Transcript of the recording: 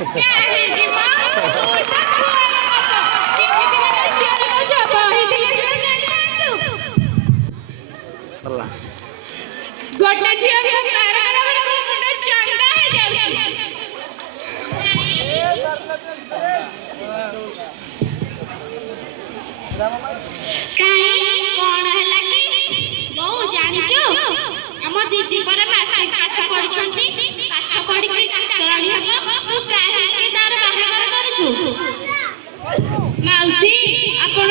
ଜାଣିଛି ମା ତୁ ତ सरला गोटे झियो को कार करा बेला को मुंड चंडा हे जाउची काहे कोन हला की बहु जानिचो हम दीदी पर पाठ पढ़ी छंती पाठ पढ़ी के डॉक्टरानी हबो तू काहे के तार बाहागर करछु मौसी आपण